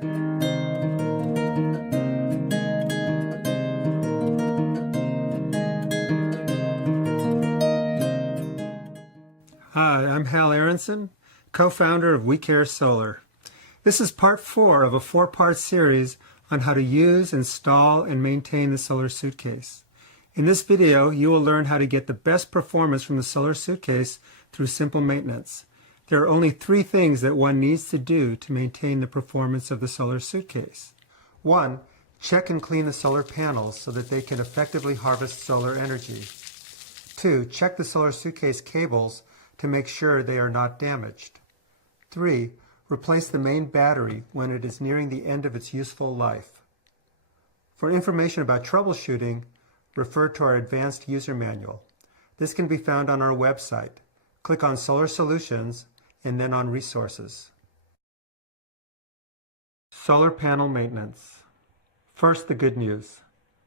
Hi, I'm Hal Aronson, co-founder of We Care Solar. This is part 4 of a 4-part series on how to use, install, and maintain the solar suitcase. In this video, you will learn how to get the best performance from the solar suitcase through simple maintenance. There are only 3 things that one needs to do to maintain the performance of the solar suitcase. 1. Check and clean the solar panels so that they can effectively harvest solar energy. 2. Check the solar suitcase cables to make sure they are not damaged. 3. Replace the main battery when it is nearing the end of its useful life. For information about troubleshooting, refer to our advanced user manual. This can be found on our website. Click on Solar Solutions and then on Resources. Solar panel maintenance. First, the good news.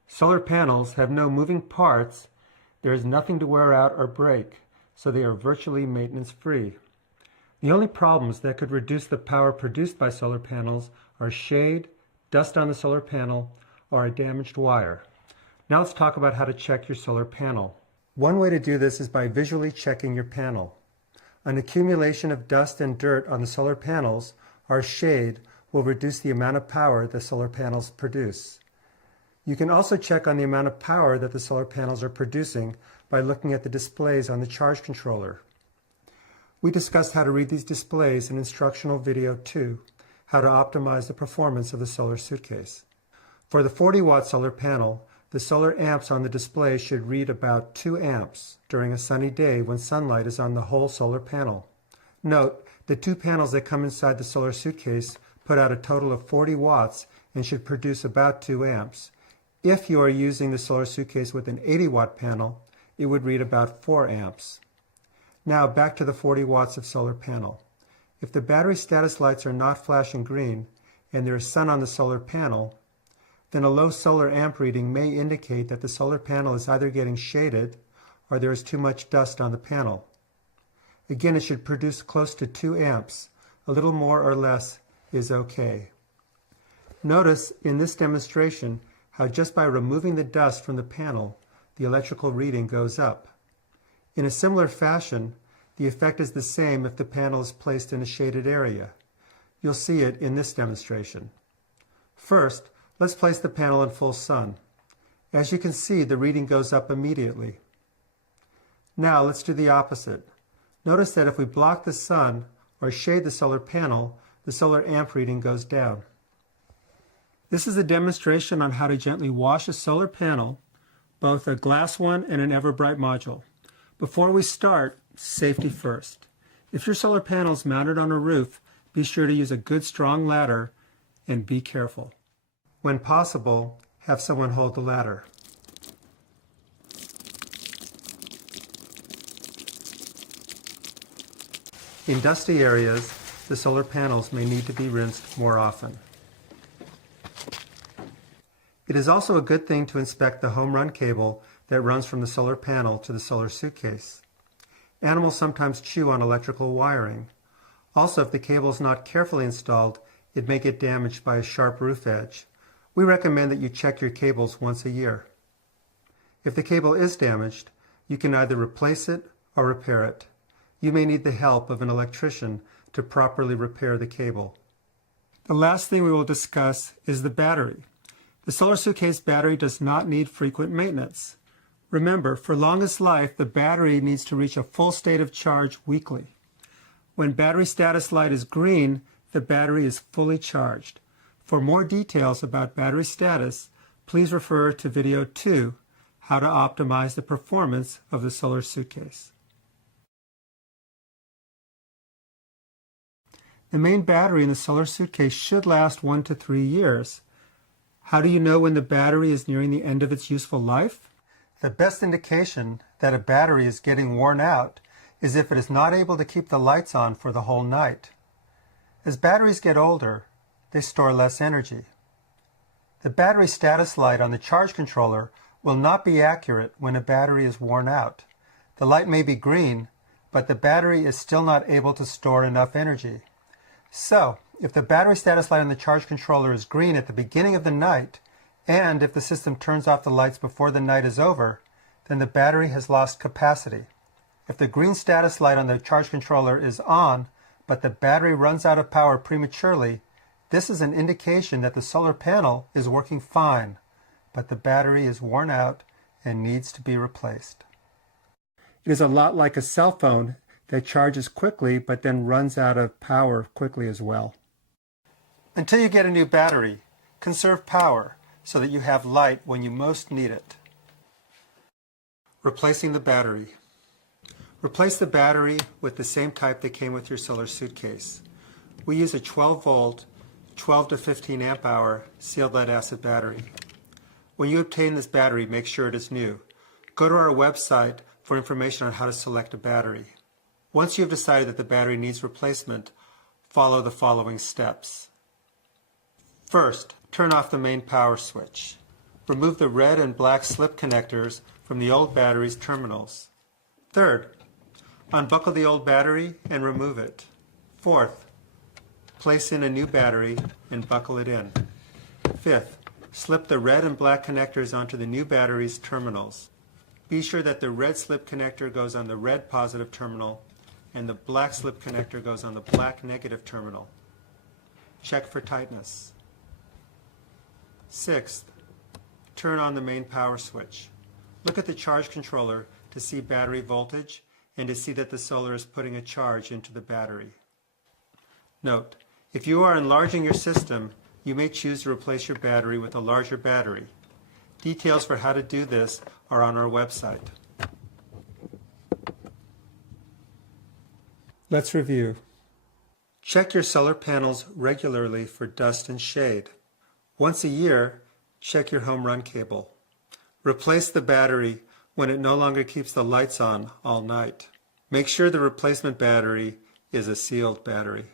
Solar panels have no moving parts. There is nothing to wear out or break, so they are virtually maintenance-free. The only problems that could reduce the power produced by solar panels are shade, dust on the solar panel, or a damaged wire. Now let's talk about how to check your solar panel. One way to do this is by visually checking your panel. An accumulation of dust and dirt on the solar panels or shade will reduce the amount of power the solar panels produce. You can also check on the amount of power that the solar panels are producing by looking at the displays on the charge controller. We discussed how to read these displays in instructional video 2, how to optimize the performance of the solar suitcase. For the 40-watt solar panel, the solar amps on the display should read about 2 amps during a sunny day when sunlight is on the whole solar panel. Note, the 2 panels that come inside the solar suitcase put out a total of 40 watts and should produce about 2 amps. If you are using the solar suitcase with an 80-watt panel, it would read about 4 amps. Now back to the 40 watts of solar panel. If the battery status lights are not flashing green and there is sun on the solar panel, then a low solar amp reading may indicate that the solar panel is either getting shaded or there is too much dust on the panel. Again, it should produce close to 2 amps. A little more or less is okay. Notice in this demonstration how just by removing the dust from the panel, the electrical reading goes up. In a similar fashion, the effect is the same if the panel is placed in a shaded area. You'll see it in this demonstration. First, let's place the panel in full sun. As you can see, the reading goes up immediately. Now let's do the opposite. Notice that if we block the sun or shade the solar panel, the solar amp reading goes down. This is a demonstration on how to gently wash a solar panel, both a glass one and an Everbright module. Before we start, safety first. If your solar panel is mounted on a roof, be sure to use a good strong ladder and be careful. When possible, have someone hold the ladder. In dusty areas, the solar panels may need to be rinsed more often. It is also a good thing to inspect the home run cable that runs from the solar panel to the solar suitcase. Animals sometimes chew on electrical wiring. Also, if the cable is not carefully installed, it may get damaged by a sharp roof edge. We recommend that you check your cables once a year. If the cable is damaged, you can either replace it or repair it. You may need the help of an electrician to properly repair the cable. The last thing we will discuss is the battery. The solar suitcase battery does not need frequent maintenance. Remember, for longest life, the battery needs to reach a full state of charge weekly. When battery status light is green, the battery is fully charged. For more details about battery status, please refer to video 2, how to optimize the performance of the solar suitcase. The main battery in the solar suitcase should last 1 to 3 years. How do you know when the battery is nearing the end of its useful life? The best indication that a battery is getting worn out is if it is not able to keep the lights on for the whole night. As batteries get older, they store less energy. The battery status light on the charge controller will not be accurate when a battery is worn out. The light may be green, but the battery is still not able to store enough energy. So, If the battery status light on the charge controller is green at the beginning of the night, and if the system turns off the lights before the night is over, then the battery has lost capacity. If the green status light on the charge controller is on, but the battery runs out of power prematurely, this is an indication that the solar panel is working fine, but the battery is worn out and needs to be replaced. It is a lot like a cell phone that charges quickly but then runs out of power quickly as well. Until you get a new battery, conserve power so that you have light when you most need it. Replacing the battery. Replace the battery with the same type that came with your solar suitcase. We use a 12-volt, 12 to 15 amp hour sealed lead acid battery. When you obtain this battery, make sure it is new. Go to our website for information on how to select a battery. Once you have decided that the battery needs replacement, follow the following steps. First, turn off the main power switch. Remove the red and black slip connectors from the old battery's terminals. Third, unbuckle the old battery and remove it. Fourth, place in a new battery and buckle it in. Fifth, slip the red and black connectors onto the new battery's terminals. Be sure that the red slip connector goes on the red positive terminal and the black slip connector goes on the black negative terminal. Check for tightness. Sixth, turn on the main power switch. Look at the charge controller to see battery voltage and to see that the solar is putting a charge into the battery. Note, if you are enlarging your system, you may choose to replace your battery with a larger battery. Details for how to do this are on our website. Let's review. Check your solar panels regularly for dust and shade. Once a year, check your home run cable. Replace the battery when it no longer keeps the lights on all night. Make sure the replacement battery is a sealed battery.